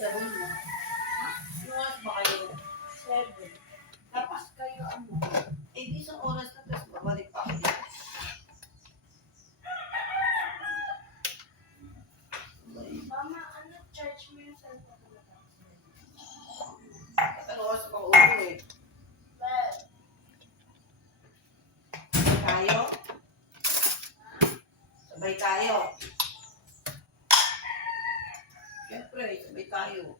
Sabon mo. Iwas ba kayo? 7. Tapos kayo ano? Eh, di isang oras na tapos babalik pa kayo. Mama, ano charge mo yung cellphone mo? Ano oras pa ulo eh? Tayo? Sabay tayo. Siyempre, sabay tayo.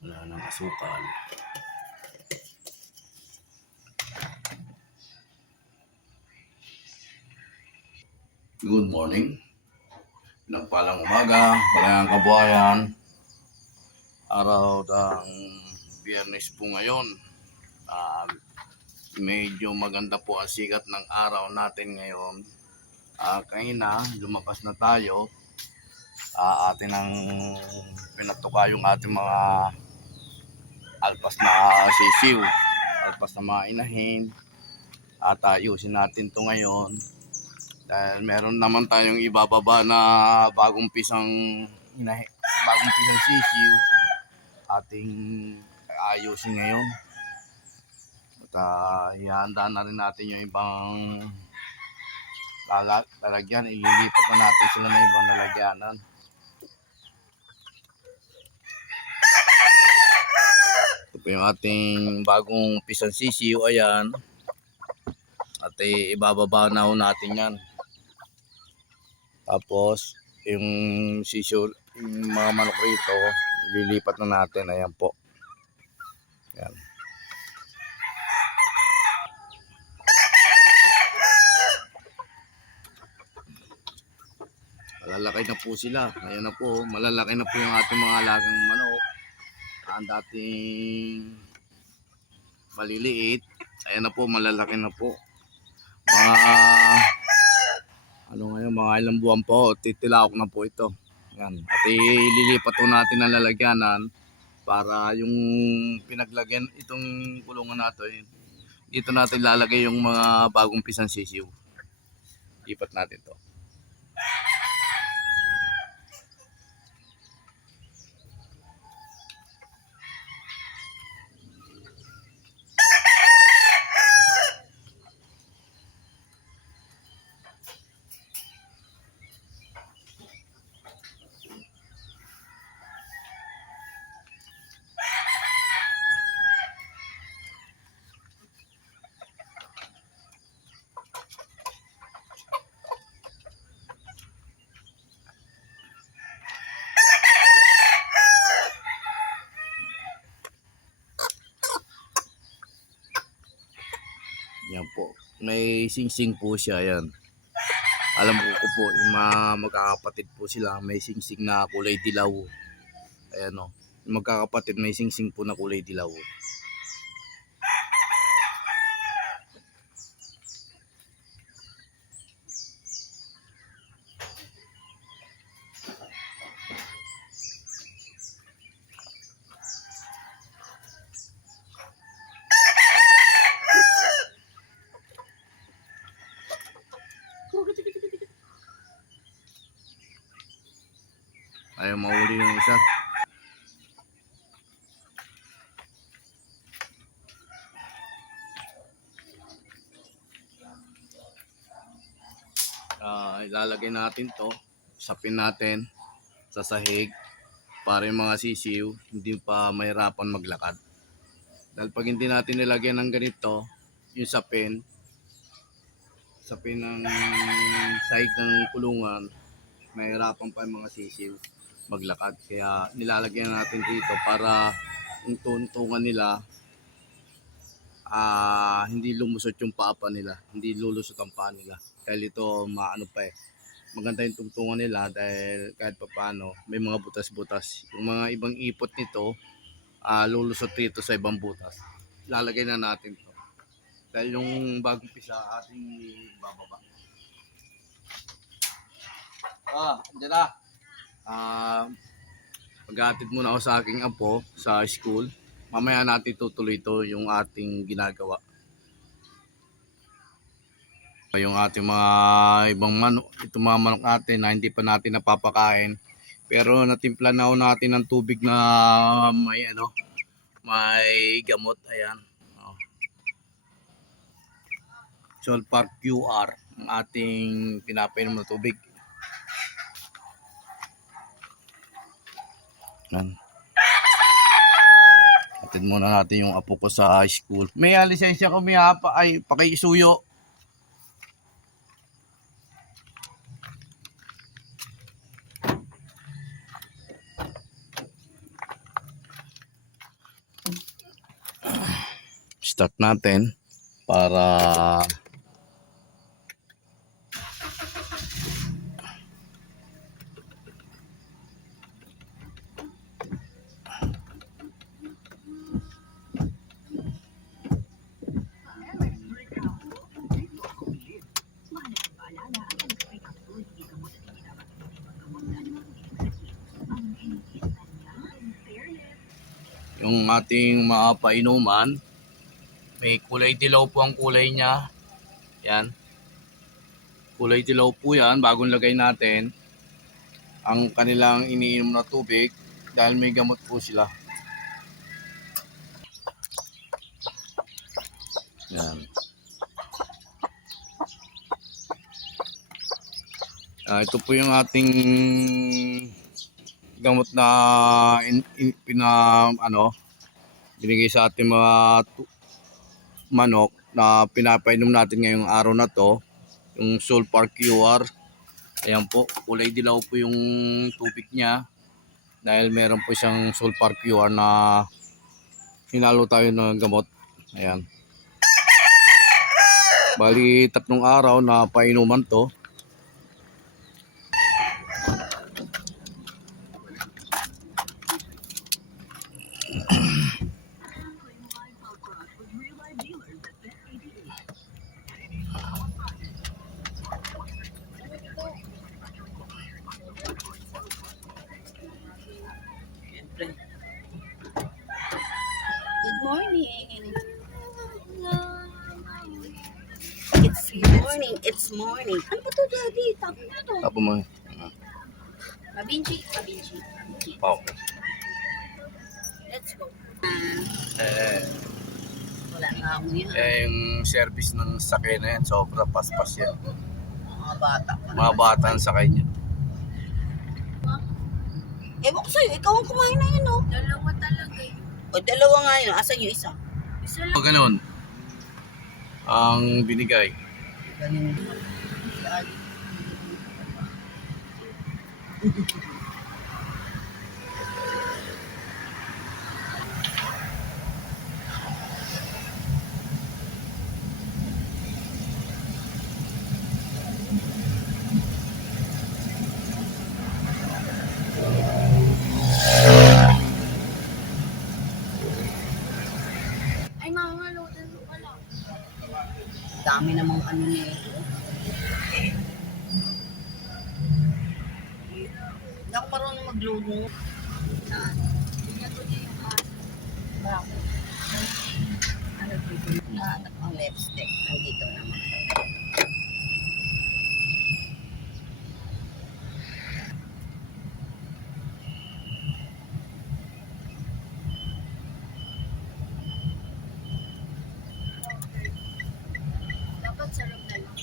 Wala nang asukal. Good morning. Nagpalang umaga, malayang kabuhayan. Araw ng Biyernes po ngayon. Medyo maganda po ang sikat ng araw natin ngayon. Kanina, lumakas na tayo. Atin ang pinatuka yung ating mga alpas na sisiw, alpas na mga inahin. At ayusin natin to ngayon. Dahil meron naman tayong ibababa na bagong pisang sisiw. Ating ayusin ngayon. At ihanda na rin natin yung ibang lalagyan. Ililipat na natin sila ng ibang lalagyanan. Ito po yung ating bagong pisang sisiw. Ayan. At ibababa na ho natin yan. Tapos yung sisiw, yung mga manok rito, ililipat na natin. Ayan po. Ayan. Malalaki na po sila. Ayan na po. Malalaki na po yung ating mga alagang manok. Ang dating maliliit. Ayan na po. Malalaki na po. Mga ilang buwan po. Titilawak na po ito. Ayan. At ililipat po natin ang lalagyanan para yung pinaglagyan itong kulungan natin. Dito natin lalagay yung mga bagong pisang sisiw. Lipat natin to. Yan po. May singsing po siya. Yan. Alam ko po, yung mga magkakapatid po sila. May singsing na kulay dilaw. Ayan o. Yung magkakapatid may singsing po na kulay dilaw. Ayaw mahuli yung isa. Ilalagay natin to. Sapin natin sa sahig para yung mga sisiw hindi pa mahirapan maglakad. Dahil pag hindi natin nilagyan ng ganito, yung sapin ng sahig ng kulungan, mahirapan pa yung mga sisiw maglakad. Kaya nilalagyan natin dito para yung tuntungan nila hindi lumusot yung paa nila, hindi lulusot ang paa nila. Dahil ito maano pa maganda yung tungtungan nila dahil kahit pa paano may mga butas-butas. Yung mga ibang ipot nito lulusot dito sa ibang butas. Lalagay na natin to. Dahil yung bagong pisa ating bababa. Andiyan na. Pag-atid muna ako sa aking apo sa school. Mamaya natin tutuloy ito yung ating ginagawa. Yung ating mga ibang manok, itong mga manok natin na hindi pa natin napapakain. Pero natimpla na natin ng tubig na may may gamot. Ayan. Sulfur QR ang ating pinapainom na tubig. Ayan. Atid muna natin yung apo ko sa school. May lisensya ko, may pakisuyo. Start natin para yung ating mga painuman. May kulay dilaw po ang kulay niya. Yan. Kulay dilaw po yan. Bagong lagay natin ang kanilang iniinom na tubig dahil may gamot po sila. Yan. Ito po yung ating gamot na binigay sa ating mga manok na pinapainom natin ngayong araw na to, yung Sulfur QR. Ayan po, kulay dilaw po yung tubig niya dahil meron po siyang Sulfur QR na hinalo tayo ng gamot. Ayan. Bali 3 araw na painuman to. Good morning. It's morning. Ano ba ito, Daddy? Tapo na ito. Tapo mo. Mabinchi. Oh. Let's go. Wala na ako yan. Yung service ng sakay na yan, sobra paspas yan. Mga bata. Mga bata ang sakay niya. Ewan ko sa'yo, ikaw ang kumain na yun, oh. Dalawa talaga yun. O, dalawa nga yun. Asan yung isa? Isa lang. Ganun ang binigay. Ganun. Ay, mga loaded mo pala. Dami namang ano niya ito. Hindi ako marunong mag-load mo. Binago niya yung Bakit? Ano dito? Nahanap ang lipstick. Nandito naman. dapat sa loob na lang.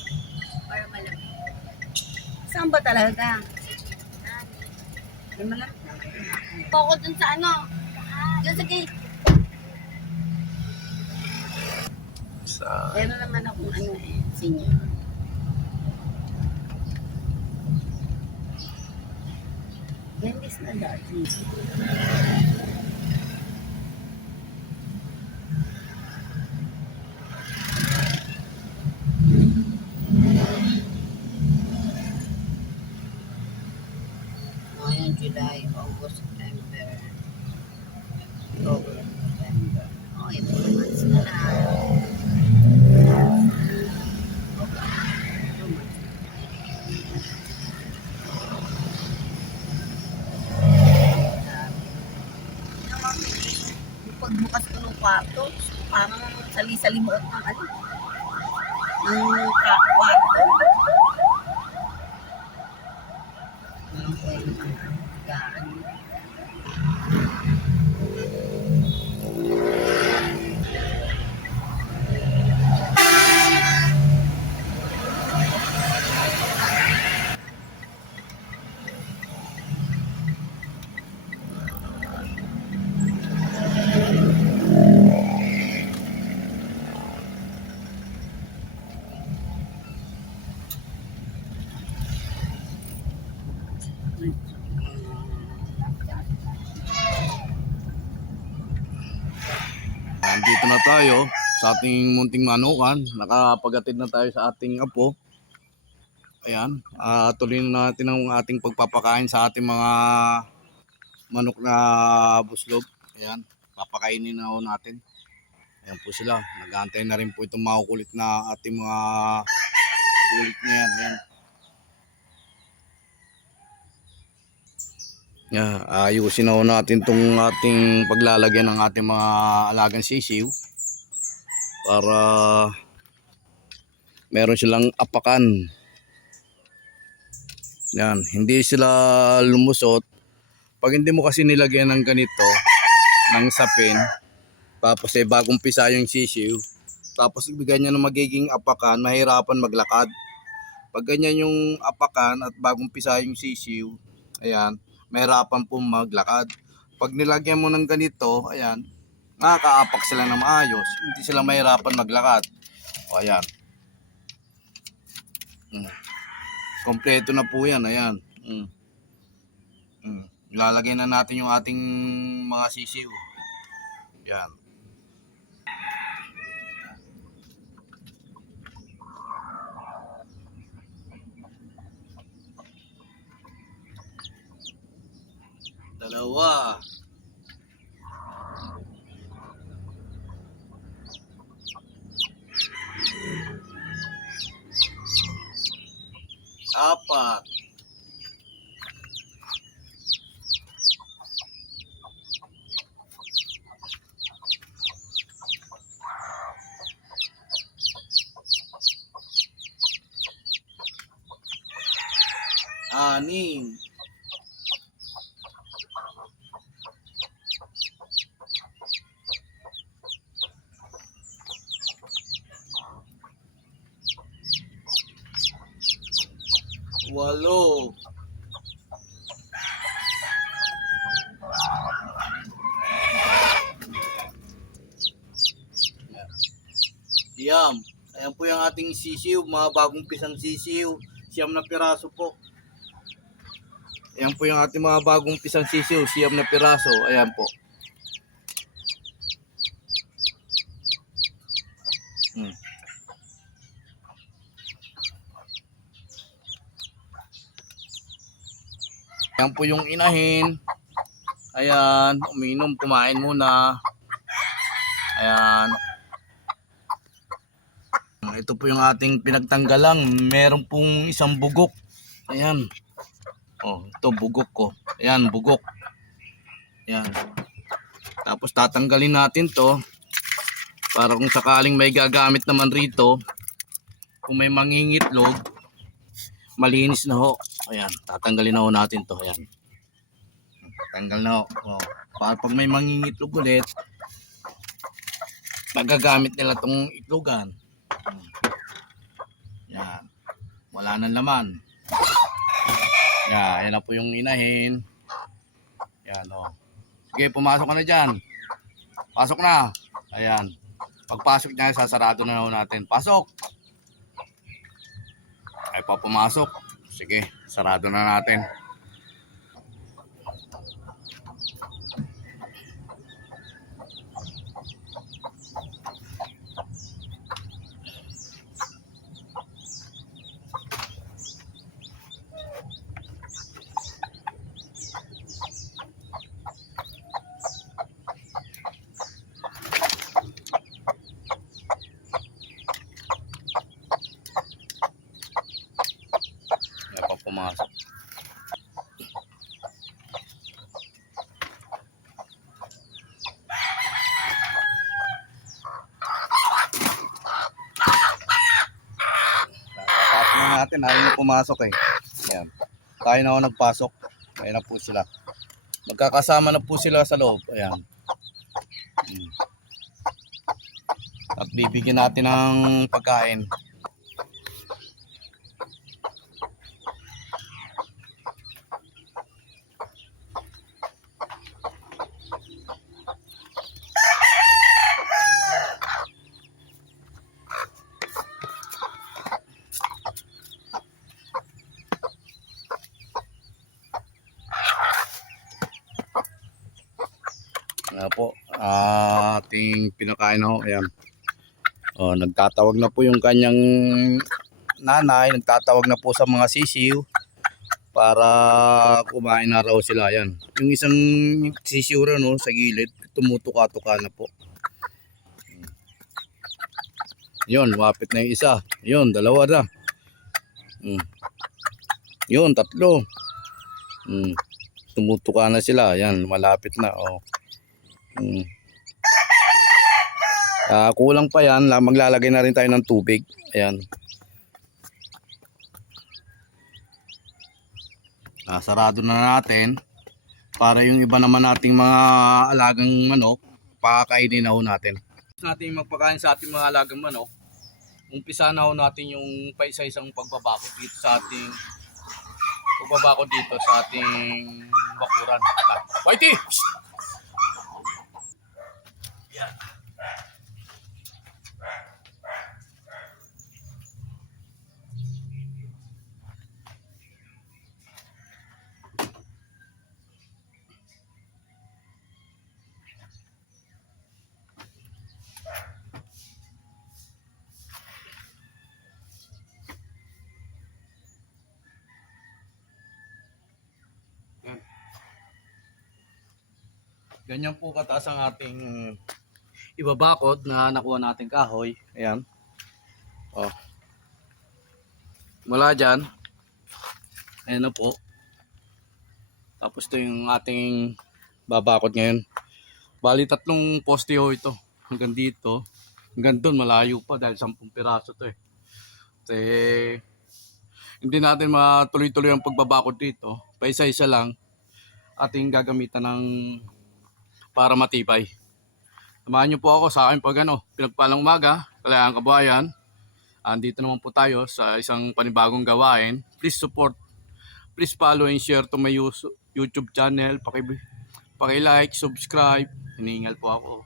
Para malamig. Saan ba talaga? Ay, malamig na. Ako dun sa ano. Dun sa gate. Sa Meron naman akong senior. Dentist na dati. Ngayon, July, August, September, October, November. Oh, 4 months na na. Okay. 2 months. kwarto. Parang sali-salimuot ng ano. Ng kwarto. Walang pwede ng higaan. Dito na tayo sa ating munting manukan. Nakapagatid na tayo sa ating apo. Ayan, tuloy na natin ang ating pagpapakain sa ating mga manok na buslog. Ayan, papakainin na ho natin. Ayan po sila. Nag-aantay na rin po itong makukulit na ating mga kulit na yan. Ayan. Yeah, ayusin na ho natin itong ating paglalagyan ng ating mga alagang sisiw para meron silang apakan. Yan, hindi sila lumusot. Pag hindi mo kasi nilagyan ng ganito, ng sapin, tapos bagong pisa yung sisiw, tapos ibigay niya na magiging apakan, mahirapan maglakad. Pag ganyan yung apakan at bagong pisa yung sisiw, ayan, mahirapan po maglakad. Pag nilagyan mo ng ganito, ayan, nakakaapak sila na maayos. Hindi sila mahirapan maglakad. O ayan. Kompleto na po yan, ayan. Ilalagay na natin yung ating mga sisiw. Yan. Dalawa. Apat. Anim. Walo. Siyam. Ayan po yung ating sisiw, mga bagong pisang sisiw. Siyam na piraso po. Ayan po yung ating mga bagong pisang sisiw, siyam na piraso. Ayan po. Ayan po yung inahin. Ayan, uminom, kumain muna. Ayan. Ito po yung ating pinagtanggalang. Meron pong isang bugok. Ayan. Oh, ito bugok ko. Ayan, bugok. Ayan. Tapos tatanggalin natin to para kung sakaling may gagamit naman rito, kung may mangingitlog, malinis na ho. Ayan, tatanggalin na ho natin to. Ayan. Tanggal na ho. Oh. Para pag may mangingitlog ulit, magagamit nila tong itlogan. Yan. Wala nang laman. Yan, yan na po yung inahin. Yan o. Sige, pumasok ka na dyan. Pasok na. Ayan. Pagpasok niya, sasarado na natin. Pasok. Ay pa pumasok. Sige, sarado na natin. Pumasok. natin, ayaw nyo pumasok eh. Ayan. Tayo na ako nagpasok. Ayan na po sila. Magkakasama na po sila sa loob. Ayan. At bibigyan natin ng pagkain. Ayan po, ating pinakain ho. Ayan. Oh, nagtatawag na po yung kanyang nanay, nagtatawag na po sa mga sisiw para kumain na raw sila. Ayan. Yung isang sisiw rin no, sa gilid, tumutuka-tuka na po. Yun, wapit na yung isa. Yun, dalawa na. Yun, tatlo. Tumutuka na sila. Ayan, malapit na. Oh. Kulang pa yan, maglalagay na rin tayo ng tubig. Ayan. Sarado na natin para yung iba naman nating mga alagang manok pakakainin na ho natin. Natin magpakain sa ating mga alagang manok. Umpisa na ho natin yung paisa-isang pagbabako dito sa ating bakuran. Whitey! Ganyan po kataas ang ating ibabakod na nakuha nating kahoy. Ayan. Oh. Mula dyan. Ayan na po. Tapos ito yung ating babakod ngayon. Bali 3 poste ho ito. Hanggang dito. Hanggang doon malayo pa dahil 10 piraso to eh. Kasi hindi natin matuloy-tuloy ang pagbabakod dito. Paisa-isa lang ating gagamitan ng para matibay. Samahan niyo po ako sa aking pinagpalang umaga, Kalayaan Kabuhayan. Andito naman po tayo sa isang panibagong gawain. Please support, please follow and share to my YouTube channel. Paki-like, subscribe. Hinihingal po ako.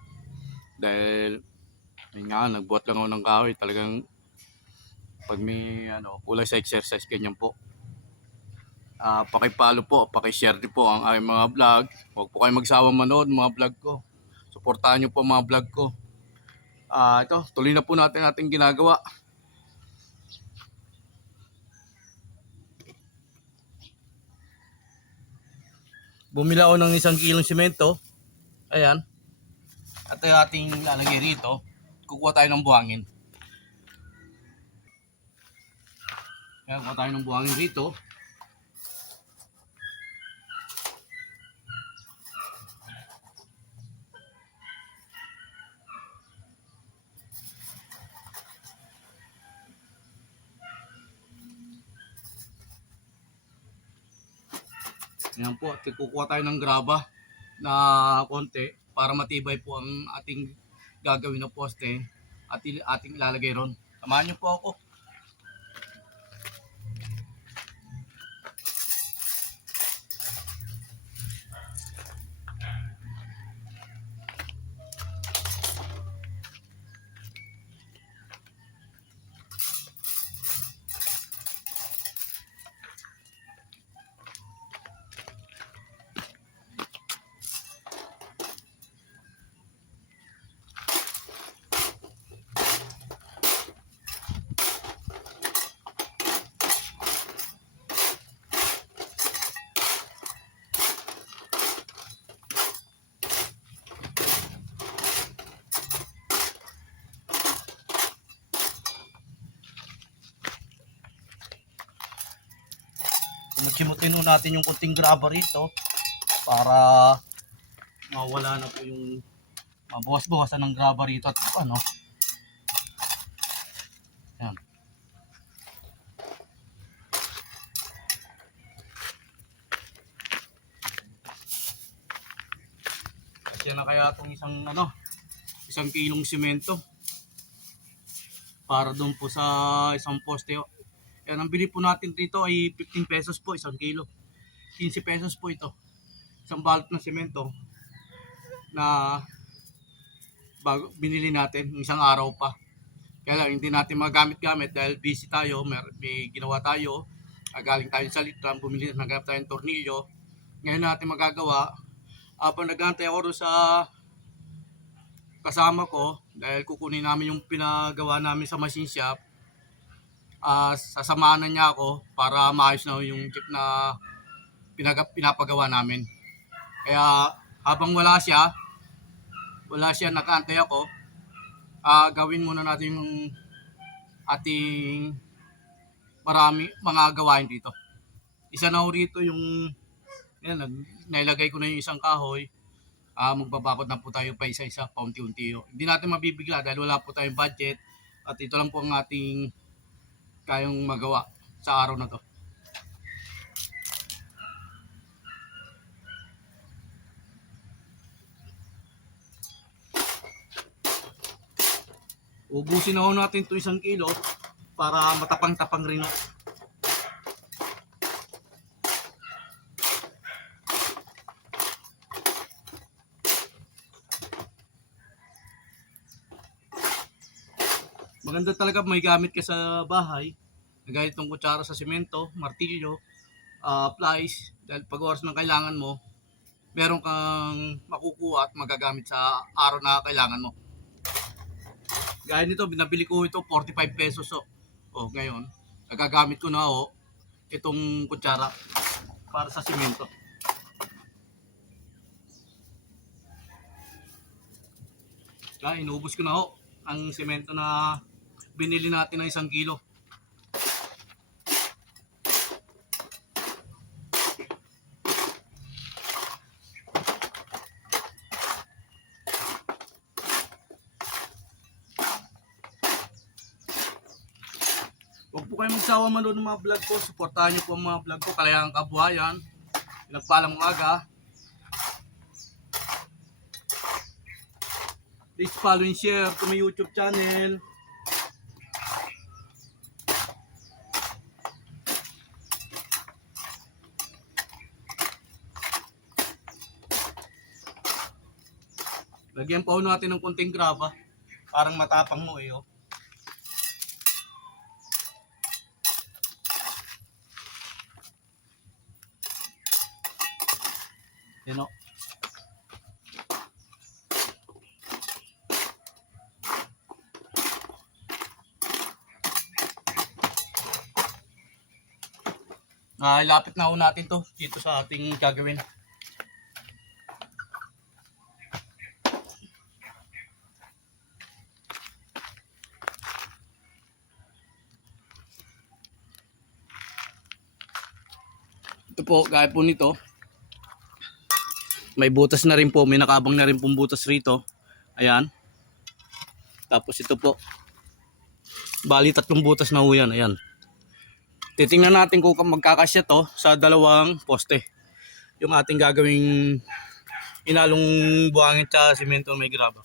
Dahil nagbuhat lang ako ng kahoy. Talagang pag may kulay sa exercise, ganyan po. Paki-follow po, paki-share din po ang aking mga vlog. Huwag po kayo magsawang manood mga vlog ko. Suportahan nyo po mga vlog ko. Ito, tuloy na po natin ating ginagawa. Bumila ako ng 1 kilong simento. Ayan. At yung ating lalagay rito. Kukuha tayo ng buhangin. Kaya kukuha tayo ng buhangin rito. Ayan po, at kukuha tayo ng graba na konti para matibay po ang ating gagawin na poste at ating ilalagay ron. Samahan niyo po ako. Kimutin natin yung kunting graba rito para mawala na po yung mabawas-bawasan ng graba rito at Yan. Kasi na kaya itong isang kilong simento para doon po sa isang poste. Yan, ang bili po natin dito ay 15 pesos po isang kilo. 15 pesos po ito. Isang balot ng simento na binili natin isang araw pa. Kaya lang, hindi natin magamit-gamit dahil busy tayo, may ginawa tayo. Galing tayo sa Litran, naghanap tayo ng tornilyo. Ngayon natin magagawa. Habang nag-aantay ako sa kasama ko, dahil kukunin namin yung pinagawa namin sa machine shop, sasamahan na niya ako para maayos na yung jeep na pinapagawa namin. Kaya habang wala siya, nakaantay ako, gawin muna natin yung ating marami mga gawain dito. Isa na rito yung nailagay ko na yung isang kahoy. Magbabakod na po tayo pa isa-isa, paunti-unti. Hindi natin mabibigla dahil wala po tayong budget at ito lang po ang ating kayang magawa sa araw na to. Ubusin na natin ito 1 kilo para matapang-tapang rin. Maganda talaga may gamit ka sa bahay. Gaya itong kutsara sa simento, martilyo, plies. Dahil pag oras ng kailangan mo, meron kang makukuha at magagamit sa araw na kailangan mo. Gaya nito, binabili ko ito 45 pesos. Ngayon, nagagamit ko na itong kutsara para sa simento. Kaya inubos ko na ang simento na binili natin ng 1 kilo. Huwag po kayong magsawa manood ng mga vlog ko. Suportahan niyo po ang mga vlog ko. Kalayangang Kabuhayan. Pinagpalang umaga. Please follow and share to my YouTube channel. Lagyan pa natin ng konting graba. Parang matapang mo Yan Lapit na natin to dito sa ating gagawin. Ito po, gaya po nito. May butas na rin po, may nakabang na rin pong butas rito. Ayan. Tapos ito po. Bali 3 butas na yan, ayan. Titingnan natin kung magkakasya to sa 2 poste. Yung ating gagawing inalong buhangin sa simento na may graba.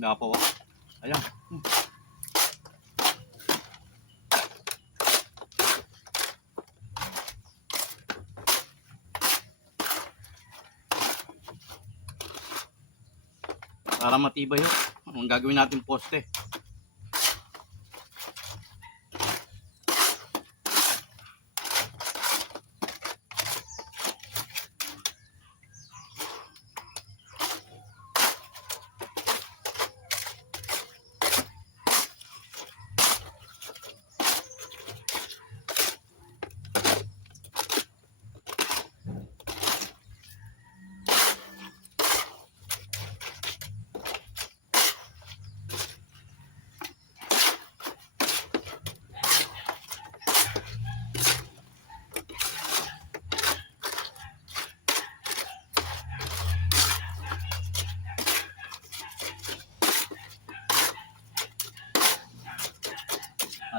Dapo. Ayan. Para matibay ang gagawin natin poste.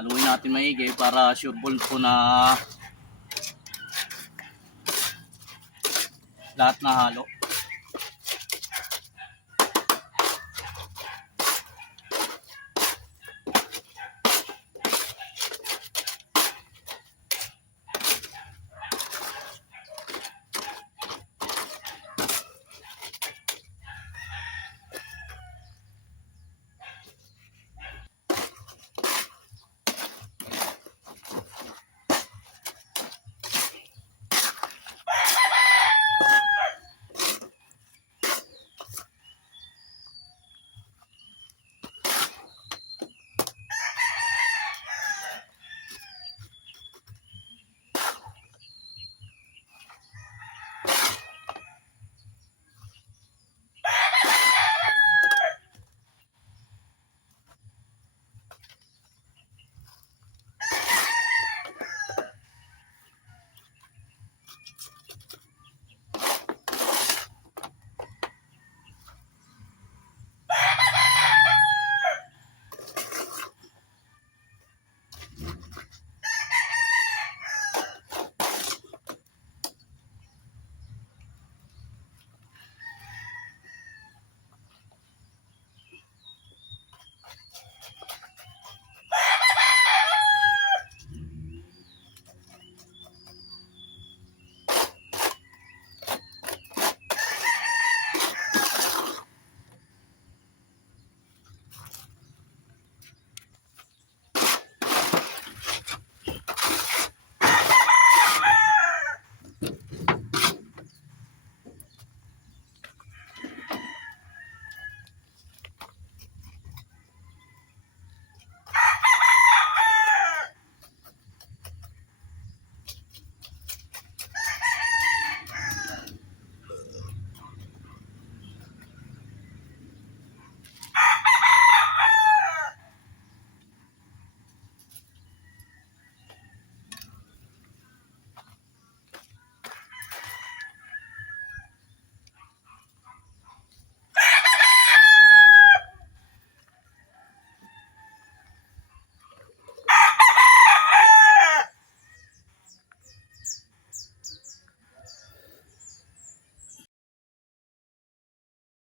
Haluin natin maigi para sure ball po na lahat na halo.